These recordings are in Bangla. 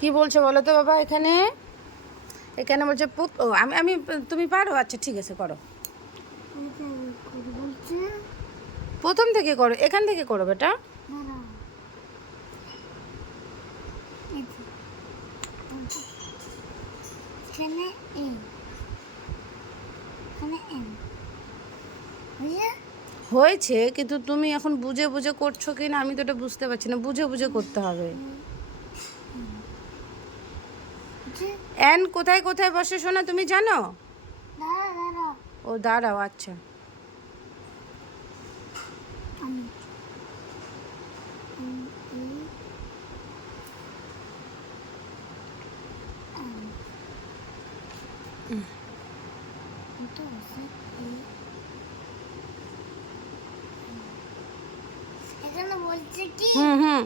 কি বলছো বলো তো বাবা এখানে? এখানে বলছে পুত ও, আমি আমি তুমি পারো? আচ্ছা ঠিক আছে, করো। প্রথম থেকে করো, এখান থেকে করো বেটা। হয়েছে, কিন্তু তুমি এখন বুঝে বুঝে করছ কি না আমি তো এটা বুঝতে পারছি না। বুঝে বুঝে করতে হবে। এন কোথায় কোথায় বসে শোনা তুমি জানো? ও দাঁড়াও আচ্ছা। হুম হুম।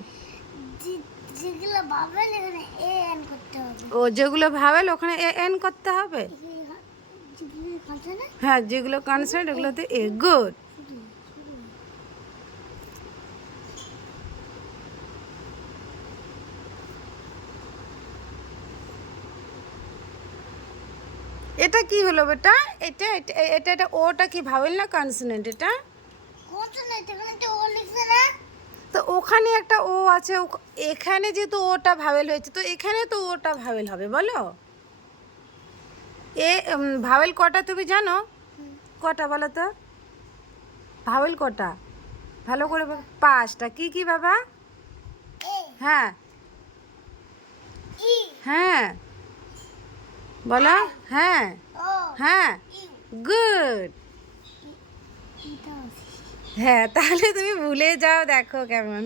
যেগুলো বাবেল এখানে এ এন করতে হবে। ও যেগুলো ভাবেল ওখানে এ এন করতে হবে? হ্যাঁ যেগুলো কনসার্ট ওগুলোতে এ গুড এটা কি হলো বেটা? এটা এটা এটা ওটা কি ভাবেল না কনসোনেন্ট এটা? না এখানে তো ও লিখছে না। তো ওখানে একটা ও আছে এখানে যেহেতু ওটা ভাবেল হয়েছে তো এখানে তো ওটা ভাবেল হবে বলো? এ ভাবেল কটা তুমি জানো? কটা বলো তো? ভাবেল কটা? ভালো করে। পাঁচটা। কি কি বাবা? হ্যাঁ। হ্যাঁ। বলো? হ্যাঁ। হ্যাঁ। গুড। হ্যাঁ তাহলে তুমি ভুলে যাও দেখো কেমন।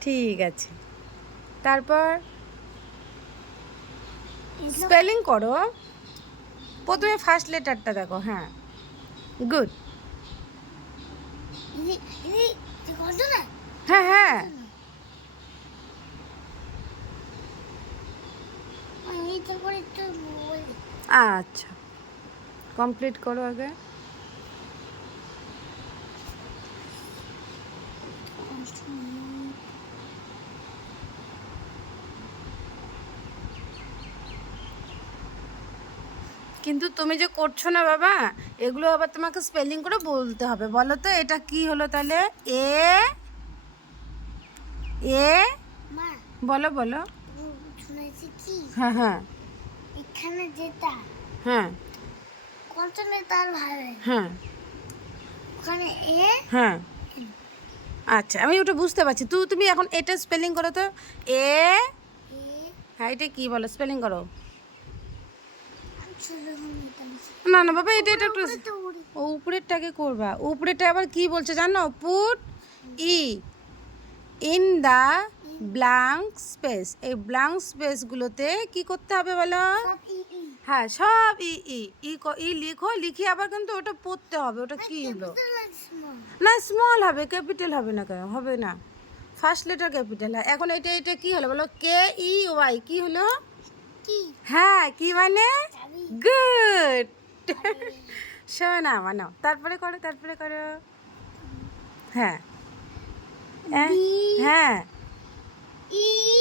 ঠিক আছে। তারপর স্পেলিং করো। প্রথমে ফার্স্ট লেটারটা দেখো হ্যাঁ। গুড হ্যাঁ হ্যাঁ। আচ্ছা। কমপ্লিট করো আগে। কিন্তু তুমি যে করছ না বাবা এগুলো আবার তোমাকে স্পেলিং করে বলতে হবে। বলো তো এটা কি হলো তাহলে? এ এ বলো বলো। হ্যাঁ হ্যাঁ। এখানে যেটা। হ্যাঁ। ভাবে হ্যাঁ। ওখানে এ হ্যাঁ। আচ্ছা আমি ওটা বুঝতে পারছি। তুই তুমি এখন এটা স্পেলিং করো তো। এ এ। হ্যাঁ এটা কি বলো? স্পেলিং করো ছোট এখন এটা লিখি না না বাবা এটা এটা একটু ও উপরেরটাকে করবা। উপরেরটা আবার কি বলছে জানো? Put E in the blank space এই ব্ল্যাঙ্ক স্পেসগুলোতে কি করতে হবে বলো? ই ই হ্যাঁ সব ই ই ই ক- ই লিখো লিখে আবার কিন্তু ওটা পড়তে হবে। ওটা কি হলো? না স্মল হবে ক্যাপিটাল হবে না কেন? হবে না। ফার্স্ট লেটার ক্যাপিটাল হয় এখন এটা এটা কি হলো বলো? কে ই ওয়াই কি হলো? হ্যাঁ কি মানে গুড। শোনা মানো তারপরে করো তারপরে করো। হ্যাঁ। হ্যাঁ,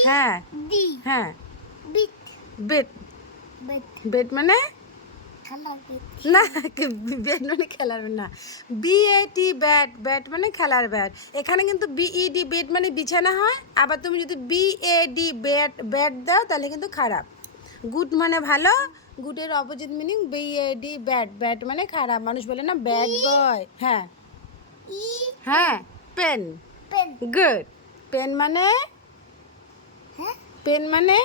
হ্যাঁ। হ্যাঁ। বিট। বেট। মানে? না বেড মানে খেলার না। B A T bat. Bat মানে খেলার ব্যাট। এখানে কিন্তু বিই ডি বেড মানে বিছানা হয়। আবার তুমি যদি B A D bad bad দাও তাহলে কিন্তু খারাপ। গুড মানে ভালো গুডের opposite meaning B A D bad bad মানে খারাপ। মানুষ বলে না ব্যাড বয় হ্যাঁ। হ্যাঁ পেন পেন গুড পেন মানে? হ্যাঁ? পেন মানে?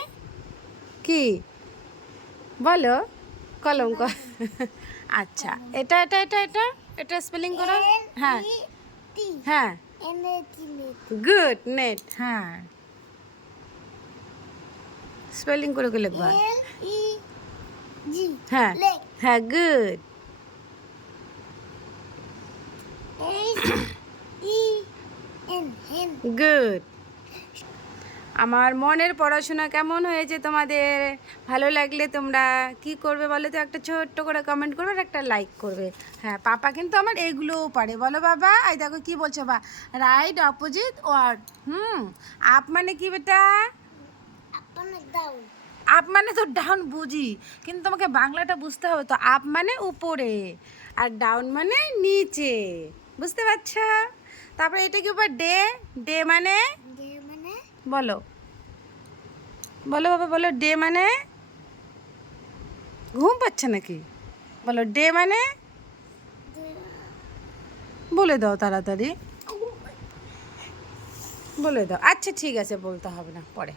কি? বলো কলম ক আচ্ছা এটা এটা এটা এটা এটা স্পেলিং করো। হ্যাঁ। হ্যাঁ। নেট গুড নেট হ্যাঁ। স্পেলিং করে করে লিখবা? জি হ্যাঁ হ্যাঁ গুড গুড আমার মনের পড়াশোনা কেমন হয়েছে তোমাদের? ভালো লাগলে তোমরা কি করবে বলো তো? একটা ছোট্ট করে কমেন্ট করবে আর একটা লাইক করবে। হ্যাঁ পাপা কিন্তু আমার এগুলোও পারে। বলো বাবা এই দেখো কি বলছো বা right opposite word hmm up মানে কি বেটা? আপ মানে তো ডাউন বুঝি কিন্তু তোমাকে বাংলাটা বুঝতে হবে তো আপ মানে উপরে আর ডাউন মানে নিচে বুঝতে পারছ? তারপরে এটা কি উপর? ডে ডে মানে? ডে মানে? বলো। বলো বাবা বলো ডে মানে? ঘুম পাচ্ছে নাকি? বলো ডে মানে? বলে দাও তাড়াতাড়ি। বলে দাও। আচ্ছা ঠিক আছে বলতে হবে না পরে।